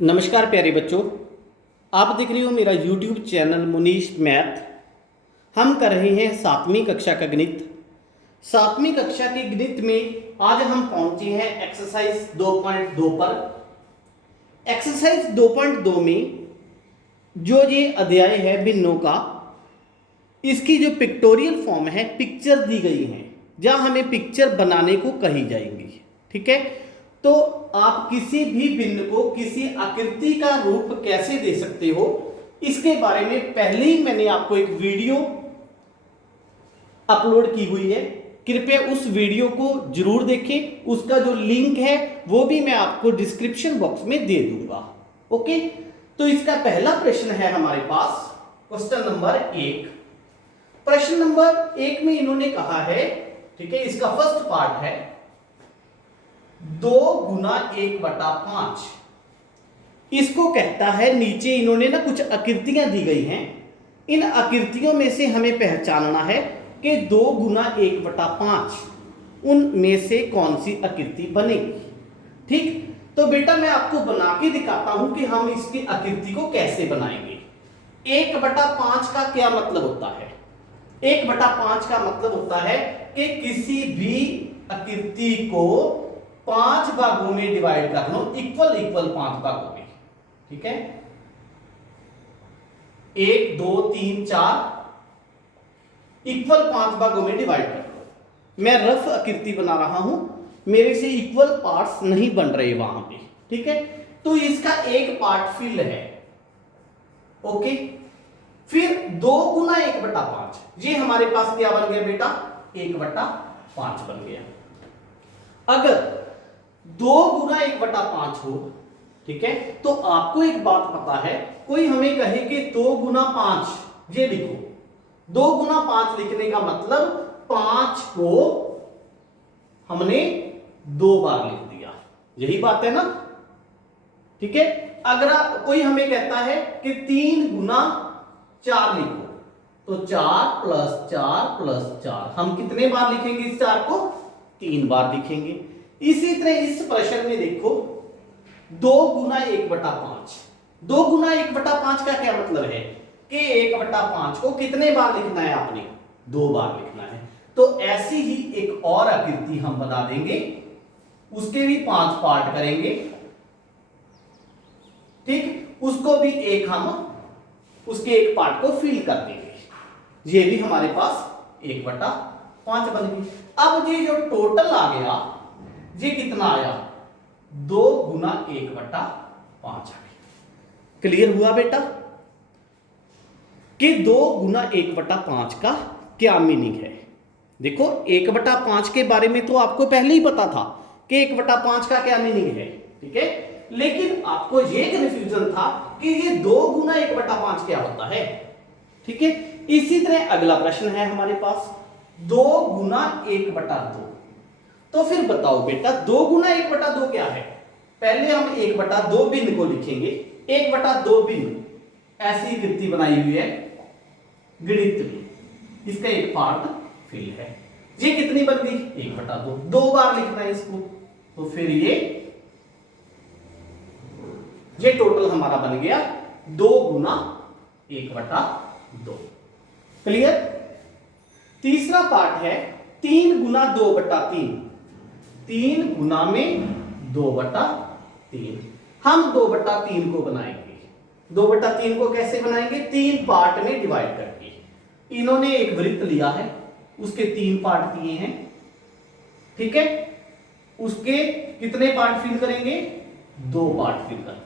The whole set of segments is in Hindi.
नमस्कार प्यारे बच्चों, आप देख रहे हो मेरा YouTube चैनल मुनीश मैथ। हम कर रहे हैं 7वीं कक्षा का गणित। 7वीं कक्षा के गणित में आज हम पहुंचे हैं एक्सरसाइज 2.2 पर। एक्सरसाइज 2.2 में जो ये अध्याय है भिन्नों का, इसकी जो पिक्टोरियल फॉर्म है, पिक्चर दी गई है जहां हमें पिक्चर बनाने को कही जाएंगी। ठीक है, तो आप किसी भी भिन्न को किसी आकृति का रूप कैसे दे सकते हो, इसके बारे में पहले ही मैंने आपको एक वीडियो अपलोड की हुई है। कृपया उस वीडियो को जरूर देखें। उसका जो लिंक है वो भी मैं आपको डिस्क्रिप्शन बॉक्स में दे दूंगा। ओके, तो इसका पहला प्रश्न है हमारे पास, क्वेश्चन नंबर 1। प्रश्न नंबर 1 में इन्होंने कहा है, ठीक है, इसका फर्स्ट पार्ट है 2 गुना 1/5। इसको कहता है, नीचे इन्होंने ना कुछ आकृतियां दी गई हैं। इन आकृतियों में से हमें पहचानना है कि 2 गुना 1/5 उनमें से कौन सी आकृति बनेगी। ठीक, तो बेटा मैं आपको बना के दिखाता हूं कि हम इसकी आकृति को कैसे बनाएंगे। 1/5 का क्या मतलब होता है? 1/5 का मतलब होता है कि किसी भी आकृति को 5 भागों में डिवाइड कर लो, इक्वल 5 भागों में। ठीक है, 1 2 3 4 इक्वल 5 भागों में डिवाइड कर लो। मैं रफ आकृति बना रहा हूं, मेरे से इक्वल पार्ट्स नहीं बन रहे वहां पे। ठीक है, तो इसका एक पार्ट फिल है। ओके, फिर 2 गुना 1/5, ये हमारे पास क्या बन गया बेटा? 1/5 बन गया। अगर 2 गुना 1/5 हो, ठीक है, तो आपको एक बात पता है, कोई हमें कहे कि 2 गुना 5, ये लिखो। 2 गुना 5 लिखने का मतलब 5 को हमने 2 बार लिख दिया, यही बात है ना। ठीक है, अगर कोई हमें कहता है कि 3 गुना 4 लिखो, तो 4 + 4 + 4, हम कितने बार लिखेंगे इस 4 को? 3 बार लिखेंगे। इसी तरह इस प्रश्न में देखो, 2 गुना 1/5। 2 गुना 1/5 का क्या मतलब है कि 1/5 को कितने बार लिखना है आपने? 2 बार लिखना है। तो ऐसी ही एक और आकृति हम बना देंगे, उसके भी 5 पार्ट करेंगे। ठीक, उसको भी उसके एक पार्ट को फिल कर देंगे। ये भी हमारे पास 1/5 बन गई। अब ये जो टोटल आ गया, ये कितना आया? 2 गुना 1/5 आ गया। क्लियर हुआ बेटा कि 2 गुना 1/5 का क्या मीनिंग है? देखो, 1/5 के बारे में तो आपको पहले ही पता था कि 1/5 का क्या मीनिंग है। ठीक है, लेकिन आपको यह कंफ्यूजन था कि ये 2 गुना 1/5 क्या होता है। ठीक है, इसी तरह अगला प्रश्न है हमारे पास 2 गुना 1/2। तो फिर बताओ बेटा, 2 गुना 1/2 क्या है? पहले हम 1/2 भिन्न को लिखेंगे। 1/2 भिन्न ऐसी आकृति बनाई हुई है गणित में, इसका एक पार्ट फिल है। ये कितनी बन गई? 1/2, 2 बार लिखना है इसको। तो फिर ये टोटल हमारा बन गया 2 गुना 1/2। क्लियर? तीसरा पार्ट है 3 गुना 2/3। 3 गुना में 2/3। हम 2/3 को बनाएंगे। 2/3 को कैसे बनाएंगे? 3 पार्ट में डिवाइड करके। इन्होंने एक वृत्त लिया है, उसके 3 पार्ट दिए हैं। ठीक है, उसके कितने पार्ट फिल करेंगे? 2 पार्ट फिल करेंगे।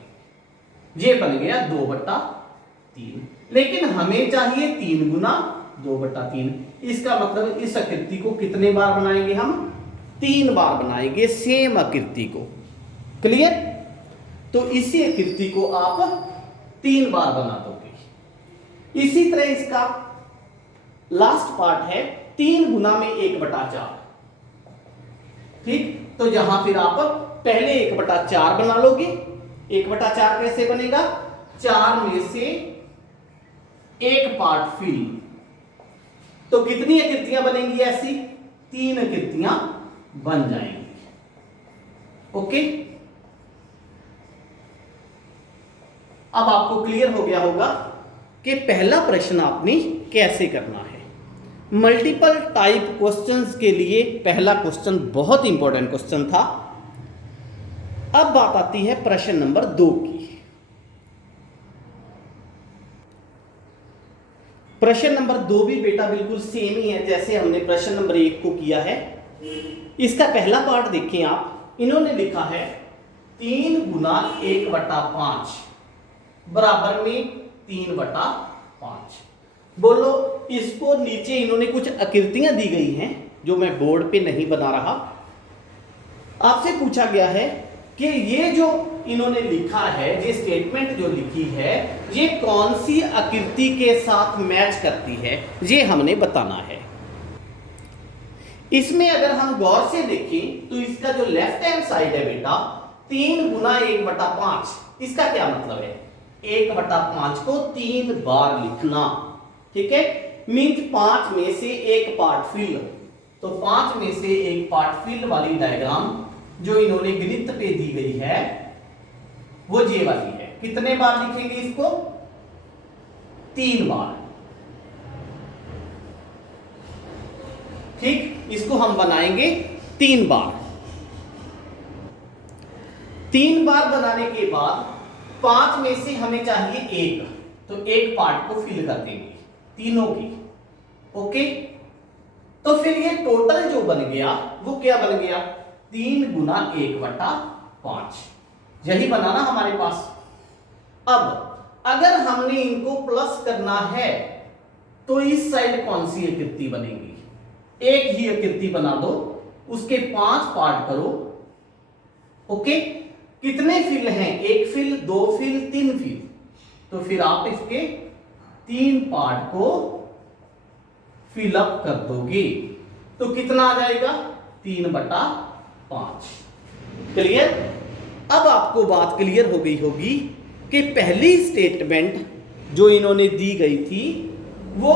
ये बन गया 2/3। लेकिन हमें चाहिए 3 गुना 2/3। इसका मतलब इस आकृति को कितने बार बनाएंगे? हम 3 बार बनाएंगे, सेम आकृति को। क्लियर? तो इसी आकृति को आप 3 बार बना दोगे। इसी तरह इसका लास्ट पार्ट है 3 गुना में 1/4। ठीक, तो यहां फिर आप पहले 1/4 बना लोगे। 1/4 कैसे बनेगा? 4 में से एक पार्ट फिल। तो कितनी आकृतियां बनेंगी ऐसी? 3 आकृतियां बन जाएंगी। ओके, अब आपको क्लियर हो गया होगा कि पहला प्रश्न आपने कैसे करना है। मल्टीपल टाइप क्वेश्चंस के लिए पहला क्वेश्चन बहुत इंपॉर्टेंट क्वेश्चन था। अब बात आती है प्रश्न नंबर 2 की। प्रश्न नंबर 2 भी बेटा बिल्कुल सेम ही है जैसे हमने प्रश्न नंबर 1 को किया है। इसका पहला पार्ट देखें आप, इन्होंने लिखा है 3 गुना 1/5 बराबर में 3/5। बोलो, इसको नीचे इन्होंने कुछ आकृतियां दी गई हैं जो मैं बोर्ड पे नहीं बना रहा। आपसे पूछा गया है कि ये जो इन्होंने लिखा है, ये स्टेटमेंट जो लिखी है, ये कौन सी आकृति के साथ मैच करती है, ये हमने बताना है। इसमें अगर हम गौर से देखें तो इसका जो लेफ्ट हैंड साइड है बेटा 3 गुना 1/5, इसका क्या मतलब है? 1/5 को 3 बार लिखना, ठीक है। मीन्स 5 में से 1 पार्ट फिल, तो 5 में से 1 पार्ट फिल वाली डायग्राम जो इन्होंने गणित पे दी गई है वो ये वाली है। कितने बार लिखेंगे इसको? 3 बार, ठीक। इसको हम बनाएंगे 3 बार। 3 बार बनाने के बाद 5 में से हमें चाहिए 1, तो 1 पार्ट को फिल कर देंगे तीनों की, ओके। तो फिर ये टोटल जो बन गया वो क्या बन गया? 3 गुना 1/5, यही बना ना हमारे पास। अब अगर हमने इनको प्लस करना है तो इस साइड कौन सी आकृति बनेगी? एक ही आकृति बना दो, उसके 5 पार्ट करो, ओके। कितने फिल हैं? 1 फिल, 2 फिल, 3 फिल, तो फिर आप इसके 3 पार्ट को फिलअप कर दोगे तो कितना आ जाएगा? 3/5। क्लियर? अब आपको बात क्लियर हो गई होगी कि पहली स्टेटमेंट जो इन्होंने दी गई थी वो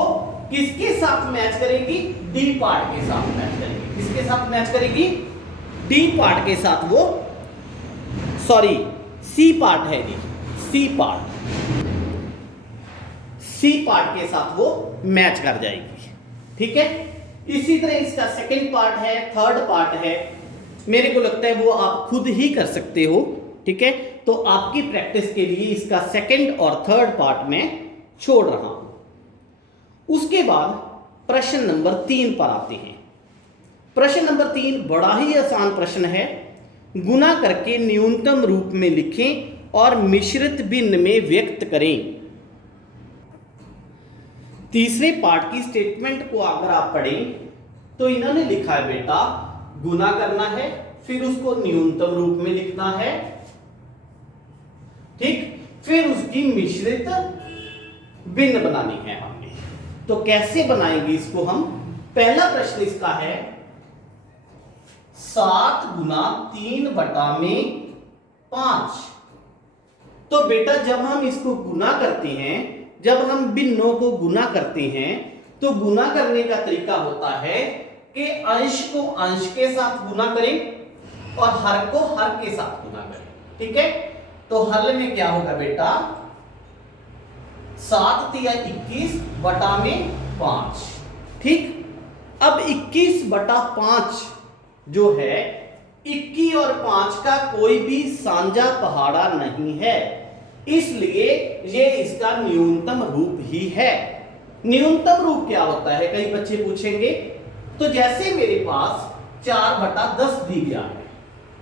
किसके साथ मैच करेगी? डी पार्ट के साथ मैच करेगी। किसके साथ मैच करेगी? डी पार्ट के साथ। वो सॉरी, सी पार्ट है जी, सी पार्ट, सी पार्ट के साथ वो मैच कर जाएगी, ठीक है। इसी तरह इसका सेकंड पार्ट है, थर्ड पार्ट है, मेरे को लगता है वो आप खुद ही कर सकते हो, ठीक है। तो आपकी प्रैक्टिस के लिए इसका सेकंड और थर्ड पार्ट में छोड़ रहा हूं। उसके बाद प्रश्न नंबर 3 पर आते हैं। प्रश्न नंबर 3 बड़ा ही आसान प्रश्न है। गुना करके न्यूनतम रूप में लिखें और मिश्रित भिन्न में व्यक्त करें। तीसरे पार्ट की स्टेटमेंट को अगर आप पढ़ें तो इन्होंने लिखा है बेटा गुना करना है, फिर उसको न्यूनतम रूप में लिखना है, ठीक, फिर उसकी मिश्रित भिन्न बनानी है हमने। तो कैसे बनाएंगे इसको हम? पहला प्रश्न इसका है 7 गुना 3/5। तो बेटा जब हम इसको गुना करते हैं, जब हम भिन्नों को गुना करते हैं तो गुना करने का तरीका होता है कि अंश को अंश के साथ गुना करें और हर को हर के साथ गुना करें, ठीक है। तो हल में क्या होगा बेटा? 7 तिया 21 बटा में 5, ठीक। अब 21/5 जो है 21 और 5 का कोई भी साझा पहाड़ा नहीं है, इसलिए ये इसका न्यूनतम रूप ही है। न्यूनतम रूप क्या होता है, कई बच्चे पूछेंगे। तो जैसे मेरे पास 4/10 दी गया है,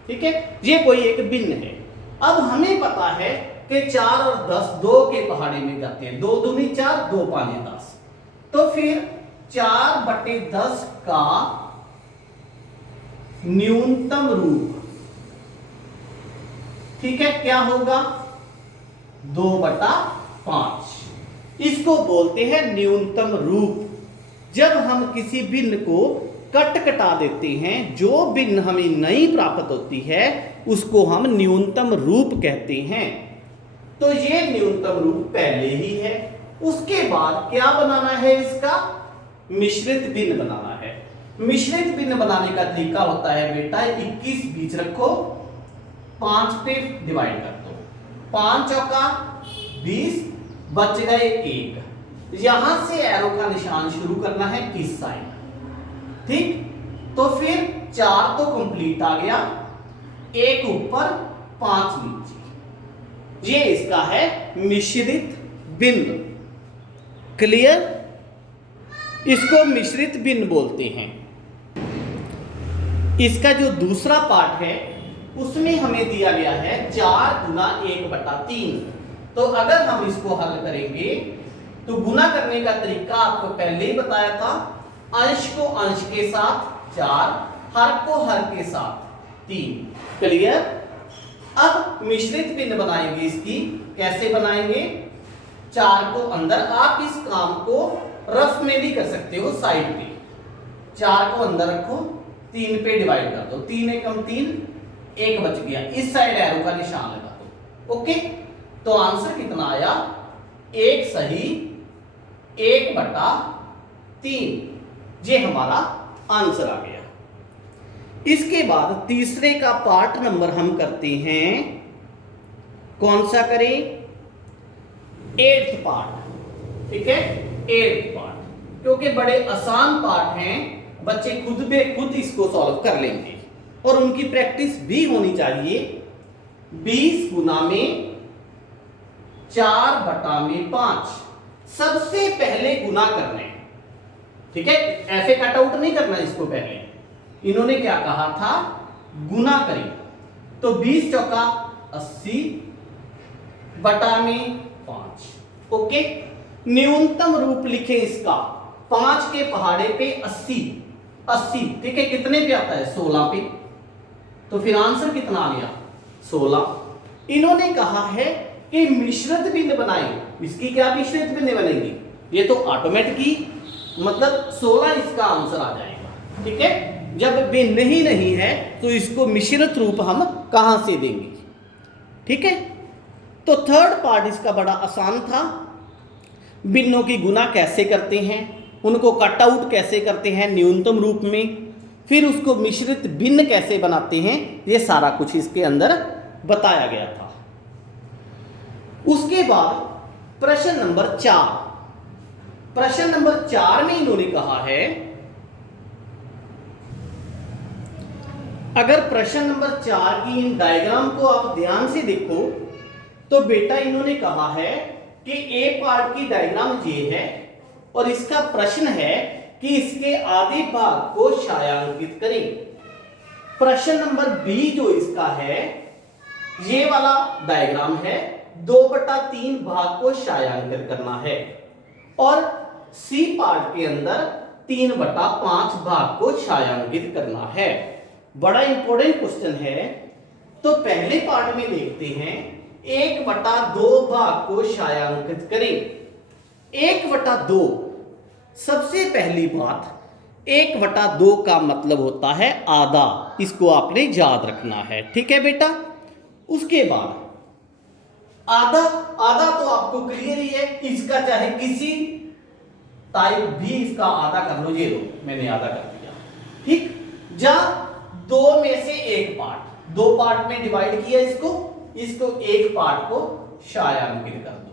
ठीक है, ये कोई एक भिन्न है। अब हमें पता है कि 4 और 10 2 के पहाड़े में जाते हैं, 2 दूनी 4, 2 पाने 10। तो फिर 4/10 का न्यूनतम रूप, ठीक है, क्या होगा? 2/5। इसको बोलते हैं न्यूनतम रूप। जब हम किसी भिन्न को कटा देते हैं, जो भिन्न हमें नहीं प्राप्त होती है उसको हम न्यूनतम रूप कहते हैं। तो ये न्यूनतम रूप पहले ही है। उसके बाद क्या बनाना है? इसका मिश्रित भिन्न बनाना है। मिश्रित भिन्न बनाने का तरीका होता है बेटा 21 बीच रखो, 5 पे डिवाइड कर दो, 5 चौका 20, बच गए 1। यहां से एरो का निशान शुरू करना है इस साइड, ठीक। तो फिर 4 तो कंप्लीट आ गया, 1 ऊपर 5 नीचे। ये इसका है मिश्रित बिंदु। क्लियर? इसको मिश्रित बिंदु बोलते हैं। इसका जो दूसरा पार्ट है उसमें हमें दिया गया है 4 गुना 1/3। तो अगर हम इसको हल करेंगे तो गुना करने का तरीका आपको पहले ही बताया था। अंश को अंश के साथ 4, हर को हर के साथ 3। क्लियर? अब मिश्रित भिन्न बनाएंगे इसकी। कैसे बनाएंगे? 4 को अंदर, आप इस काम को रफ में भी कर सकते हो साइड पे। 4 को अंदर रखो, 3 पे डिवाइड कर दो, 3 एकम 3, 1 बच गया। इस साइड एरो का निशान लगा दो। ओके, तो आंसर कितना आया? 1 सही 1/3। ये हमारा आंसर आ गया। इसके बाद तीसरे का पार्ट नंबर हम करते हैं, कौन सा करें? 8th part. ठीक है, 8th पार्ट, क्योंकि बड़े आसान पार्ट हैं, बच्चे खुद बे खुद इसको सॉल्व कर लेंगे और उनकी प्रैक्टिस भी होनी चाहिए। 20 गुना में 4/5 सबसे पहले गुना करना है। ठीक है, ऐसे कट आउट नहीं करना इसको। पहले इन्होंने क्या कहा था? गुना करें। तो 20 चौका 80 बटा में 5। ओके, न्यूनतम रूप लिखें इसका। 5 के पहाड़े पे 80, 80। ठीक है, कितने पे आता है? 16 पे। तो फिर आंसर कितना आ गया? 16। इन्होंने कहा है कि मिश्रित बिंदु बनाएं। इसकी क्या मिश्रित बिंदु बनेगी? ये तो ऑटोमेटिकली, मतलब 16 इसका आंसर आ जाएगा। ठीक है, जब भिन्न ही नहीं है तो इसको मिश्रित रूप हम कहां से देंगे? ठीक है, तो थर्ड पार्ट इसका बड़ा आसान था। भिन्नों की गुना कैसे करते हैं, उनको कट आउट कैसे करते हैं न्यूनतम रूप में, फिर उसको मिश्रित भिन्न कैसे बनाते हैं, ये सारा कुछ इसके अंदर बताया गया था। उसके बाद प्रश्न नंबर 4। प्रश्न नंबर 4 में इन्होंने कहा है, अगर प्रश्न नंबर 4 की इन डायग्राम को आप ध्यान से देखो तो बेटा इन्होंने कहा है कि ए पार्ट की डायग्राम ये है और इसका प्रश्न है कि इसके आधे भाग को छायांकित करें। प्रश्न नंबर बी जो इसका है, ये वाला डायग्राम है, 2/3 भाग को छायांकित करना है और सी पार्ट के अंदर 3/5 भाग को छायांकित करना है। बड़ा इंपॉर्टेंट क्वेश्चन है। तो पहले पार्ट में देखते हैं, 1/2 भाग को छायांकित करें। 1/2, सबसे पहली बात, 1/2 का मतलब होता है आधा। इसको आपने याद रखना है। ठीक है बेटा। उसके बाद आधा, आधा तो आपको क्लियर ही है। इसका चाहे किसी टाइप भी इसका आधा कर लो। ये लो, मैंने आधा कर दिया। ठीक, जा 2 में से 1 पार्ट, 2 पार्ट में डिवाइड किया इसको, इसको 1 पार्ट को छायांकित कर दो।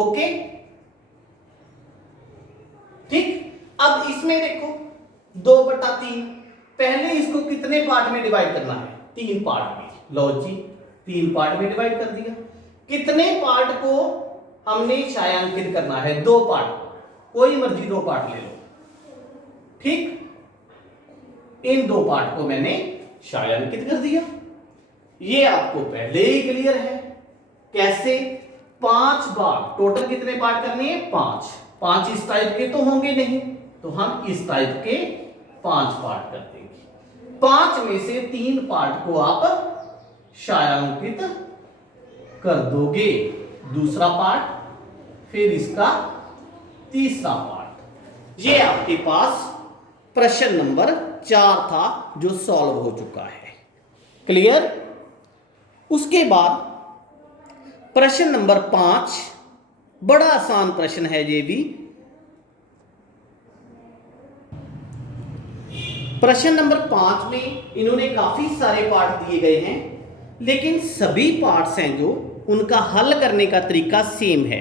ओके, ठीक। अब इसमें देखो 2/3, पहले इसको कितने पार्ट में डिवाइड करना है? 3 पार्ट में। लो जी, 3 पार्ट में डिवाइड कर दिया। कितने पार्ट को हमने छायांकित करना है? 2 पार्ट को। कोई मर्जी 2 पार्ट ले लो। ठीक, इन 2 पार्ट को मैंने छायांकित कर दिया। ये आपको पहले ही क्लियर है। कैसे? 5 भाग, टोटल कितने पार्ट करने हैं? 5। 5 इस टाइप के तो होंगे नहीं, तो हम इस टाइप के 5 पार्ट कर देंगे। 5 में से 3 पार्ट को आप छायांकित कर दोगे। दूसरा पार्ट, फिर इसका तीसरा पार्ट। ये आपके पास प्रश्न नंबर 4 था जो सॉल्व हो चुका है। क्लियर? उसके बाद प्रश्न नंबर 5, बड़ा आसान प्रश्न है ये भी। प्रश्न नंबर 5 में इन्होंने काफी सारे पार्ट दिए गए हैं। लेकिन सभी पार्ट्स हैं जो उनका हल करने का तरीका सेम है,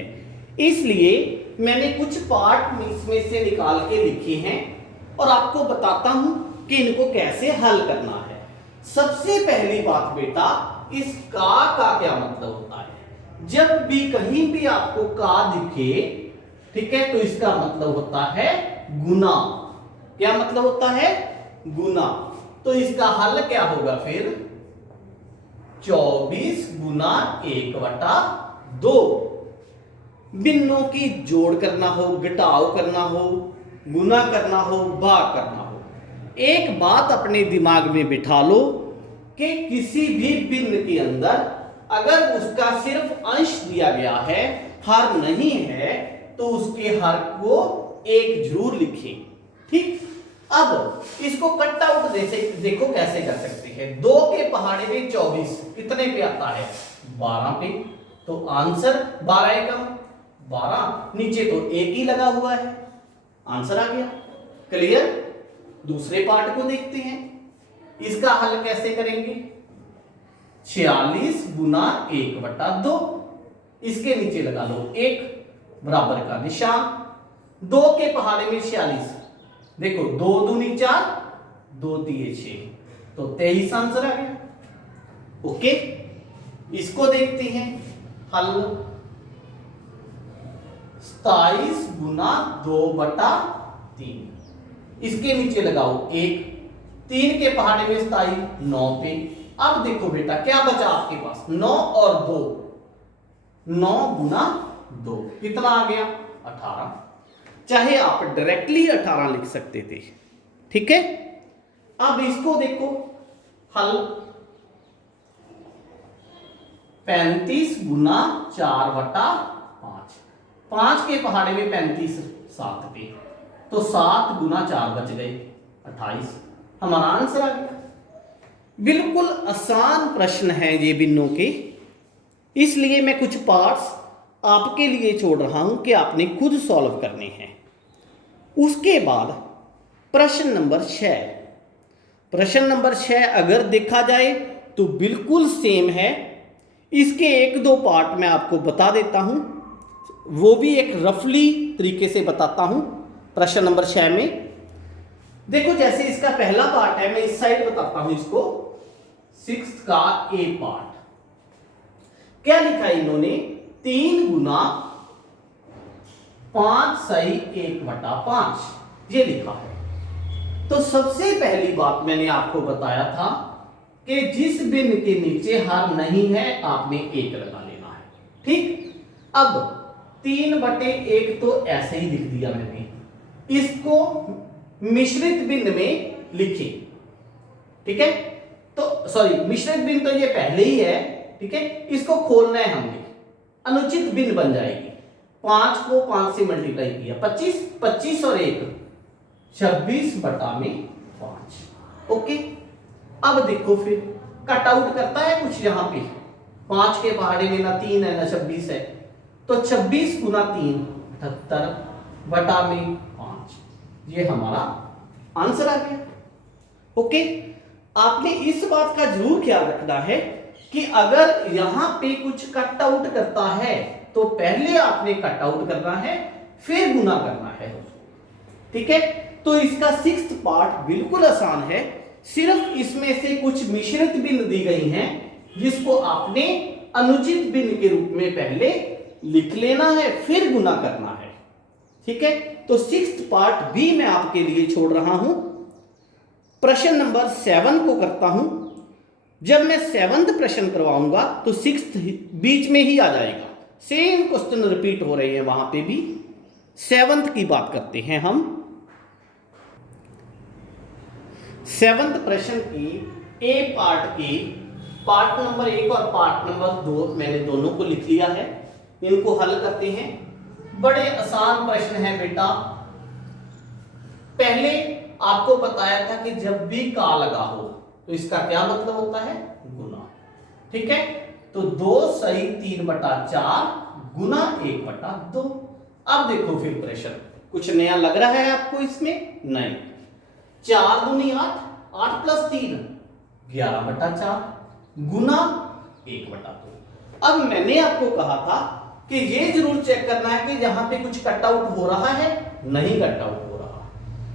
इसलिए मैंने कुछ पार्ट इसमें से निकाल के लिखे हैं और आपको बताता हूं कि इनको कैसे हल करना है। सबसे पहली बात बेटा, इस का क्या मतलब होता है। जब भी कहीं भी आपको का दिखे, ठीक है, तो इसका मतलब होता है गुना। क्या मतलब होता है? गुना। तो इसका हल क्या होगा फिर? 24 गुना 1/2। भिन्नों की जोड़ करना हो, घटाव करना हो, गुना करना हो, भाग करना हो, एक बात अपने दिमाग में बिठा लो कि किसी भी भिन्न के अंदर अगर उसका सिर्फ अंश दिया गया है, हर नहीं है, तो उसके हर को एक जरूर लिखें। ठीक, अब इसको कट आउट देखो कैसे कर सकते हैं। 2 के पहाड़े में 24 कितने पे आता है? 12 पे। तो आंसर 12 एकम 12, नीचे तो एक ही लगा हुआ है, आंसर आ गया। क्लियर? दूसरे पार्ट को देखते हैं, इसका हल कैसे करेंगे? 46 गुना 1/2, इसके नीचे लगा लो 1 बराबर का निशान। 2 के पहाड़े में 46, देखो 2 दूनी 4, 2 दिए 6, तो 23 आंसर आ गया। ओके, इसको देखते हैं हल। 27 गुना 2/3, इसके नीचे लगाओ 1, 3 के पहाड़े में 27, 9 पे। अब देखो बेटा क्या बचा आपके पास? 9 और 2, 9 गुना 2 कितना आ गया? 18। चाहे आप डायरेक्टली 18 लिख सकते थे, ठीक है। अब इसको देखो हल। 35 गुना 4/5, 5 के पहाड़े में 35, 7 पे, तो 7 गुना 4 बच गए 28, हमारा आंसर आ गया। बिल्कुल आसान प्रश्न है ये भिन्नों के, इसलिए मैं कुछ पार्ट्स आपके लिए छोड़ रहा हूं कि आपने खुद सॉल्व करने हैं। उसके बाद प्रश्न नंबर 6। प्रश्न नंबर 6 अगर देखा जाए तो बिल्कुल सेम है। इसके 1-2 पार्ट मैं आपको बता देता हूं, वो भी एक रफली तरीके से बताता हूं। प्रश्न नंबर 6 में देखो, जैसे इसका पहला पार्ट है, मैं इस साइड बताता हूं इसको। 6 का ए पार्ट क्या लिखा है इन्होंने? 3 गुना 5 सही 1/5 ये लिखा है। तो सबसे पहली बात मैंने आपको बताया था कि जिस भिन्न के नीचे हर नहीं है आपने 1 लगा लेना है। ठीक, अब 3/1 तो ऐसे ही लिख दिया मैंने, इसको मिश्रित भिन्न में लिखे, ठीक है। तो सॉरी, मिश्रित भिन्न तो ये पहले ही है, ठीक है, इसको खोलना है हमने, अनुचित भिन्न बन जाएगी। 5 को 5 से मल्टीप्लाई किया 25, 25 और 1 26/5। ओके, अब देखो फिर कट आउट करता है कुछ यहां पे। 5 के पहाड़े में ना 3 है ना 26 है, तो 26 गुना 3 78/5, ये हमारा आंसर आ गया। ओके, आपने इस बात का जरूर ख्याल रखना है कि अगर यहां पे कुछ कट आउट करता है तो पहले आपने कट आउट करना है, फिर गुना करना है, ठीक है। तो इसका 6th पार्ट बिल्कुल आसान है, सिर्फ इसमें से कुछ मिश्रित भिन्न दी गई हैं जिसको आपने अनुचित भिन्न के रूप में पहले लिख लेना है, फिर गुना करना है, ठीक है। तो 6th पार्ट भी मैं आपके लिए छोड़ रहा हूं। प्रश्न नंबर 7 को करता हूं। जब मैं 7th प्रश्न करवाऊंगा तो 6th बीच में ही आ जाएगा। सेम क्वेश्चन रिपीट हो रहे हैं वहां पे भी। 7th की बात करते हैं हम। 7th प्रश्न की ए पार्ट की पार्ट नंबर 1 और पार्ट नंबर 2 मैंने दोनों को लिख लिया है, इनको हल करते हैं। बड़े आसान प्रश्न है बेटा। पहले आपको बताया था कि जब भी का लगा हो तो इसका क्या मतलब होता है? गुना, ठीक है। तो 2 सही 3/4 गुना 1/2। अब देखो फिर प्रश्न कुछ नया लग रहा है आपको इसमें? नहीं। 4 दूनी 8, 8 + 3 11/4 गुना 1/2। अब मैंने आपको कहा था कि ये जरूर चेक करना है कि जहां पे कुछ कट आउट हो रहा है, नहीं कट आउट हो रहा,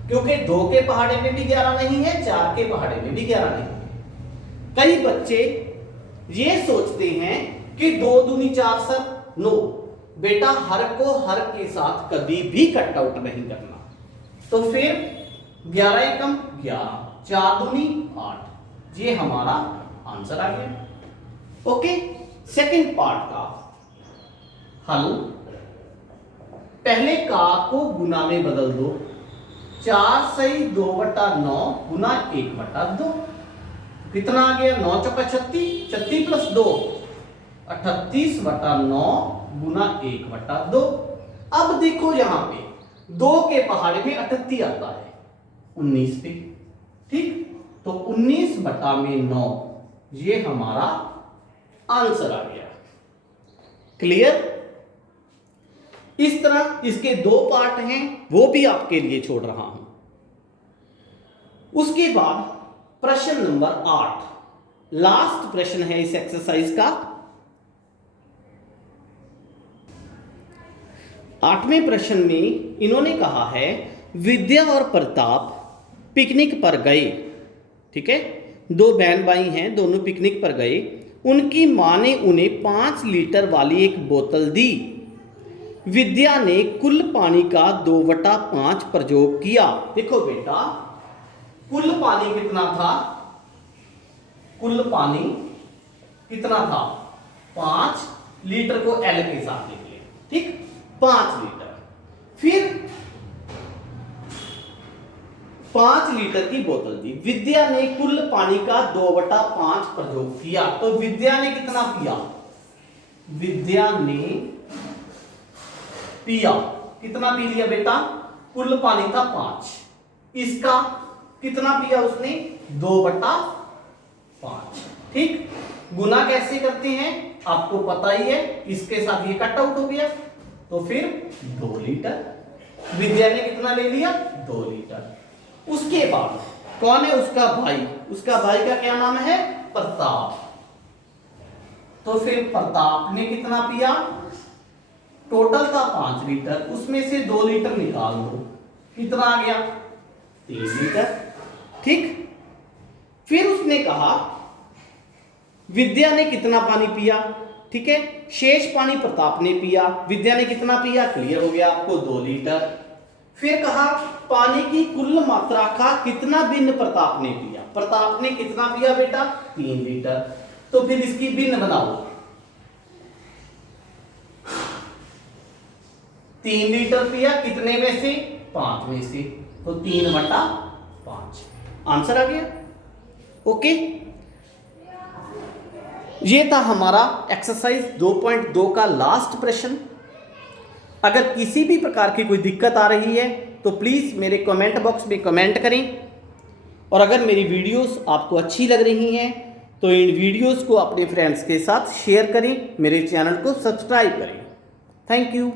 क्योंकि 2 के पहाड़े में भी 11 नहीं है, 4 के पहाड़े में भी 11 नहीं है। कई बच्चे ये सोचते हैं कि 2 दूनी 4 सर, नो बेटा, हर को हर के साथ कभी भी कट आउट नहीं करना। तो फिर 11 एकम 11, 4 दूनी 8, ये हमारा आंसर आ गया। ओके, सेकंड पार्ट का हल, पहले का को गुना में बदल दो। 4 सही 2/9 गुना 1/2, कितना आ गया? 9 चौका 36, 36 प्लस 2 38/9 गुना 1/2। अब देखो यहां पे 2 के पहाड़े में 38 आता है 19 पे, ठीक, तो 19/9 ये हमारा आंसर आ गया। क्लियर? इस तरह इसके 2 पार्ट हैं, वो भी आपके लिए छोड़ रहा हूं। उसके बाद प्रश्न नंबर 8, लास्ट प्रश्न है इस एक्सरसाइज का। 8वें प्रश्न में इन्होंने कहा है विद्या और प्रताप पिकनिक पर गए। ठीक है, 2 बहन भाई हैं, दोनों पिकनिक पर गए। उनकी मां ने उन्हें 5 लीटर वाली एक बोतल दी। विद्या ने कुल पानी का 2/5 प्रयोग किया। देखो बेटा, कुल पानी कितना था? कुल पानी कितना था? 5 लीटर को एल के साथ लिखिए, ठीक, 5 लीटर। फिर 5 लीटर की बोतल दी। विद्या ने कुल पानी का 2/5 प्रयोग किया। तो विद्या ने कितना पिया? विद्या ने पिया, कितना पी लिया बेटा? कुल पानी था 5, इसका कितना पिया उसने? 2/5। ठीक, गुना कैसे करते हैं आपको पता ही है, इसके साथ ये कट आउट हो गया, तो फिर 2 लीटर। विद्या ने कितना ले लिया? 2 लीटर। उसके बाद कौन है? उसका भाई। उसका भाई का क्या नाम है? प्रताप। तो फिर प्रताप ने कितना पिया? टोटल था 5 लीटर, उसमें से 2 लीटर निकाल दो, कितना आ गया? 3 लीटर। ठीक, फिर उसने कहा विद्या ने कितना पानी पिया? ठीक है, शेष पानी प्रताप ने पिया। विद्या ने कितना पिया? क्लियर हो गया आपको, 2 लीटर। फिर कहा पानी की कुल मात्रा का कितना भिन्न प्रताप ने पिया? प्रताप ने कितना पिया बेटा? 3 लीटर। तो फिर इसकी भिन्न बनाओ, 3 लीटर पिया कितने में से? 5 में से, तो 3/5 आंसर आ गया। ओके, ये था हमारा एक्सरसाइज 2.2 का लास्ट प्रश्न। अगर किसी भी प्रकार की कोई दिक्कत आ रही है तो प्लीज़ मेरे कमेंट बॉक्स में कमेंट करें, और अगर मेरी वीडियोस आपको अच्छी लग रही हैं तो इन वीडियोस को अपने फ्रेंड्स के साथ शेयर करें, मेरे चैनल को सब्सक्राइब करें। Thank you.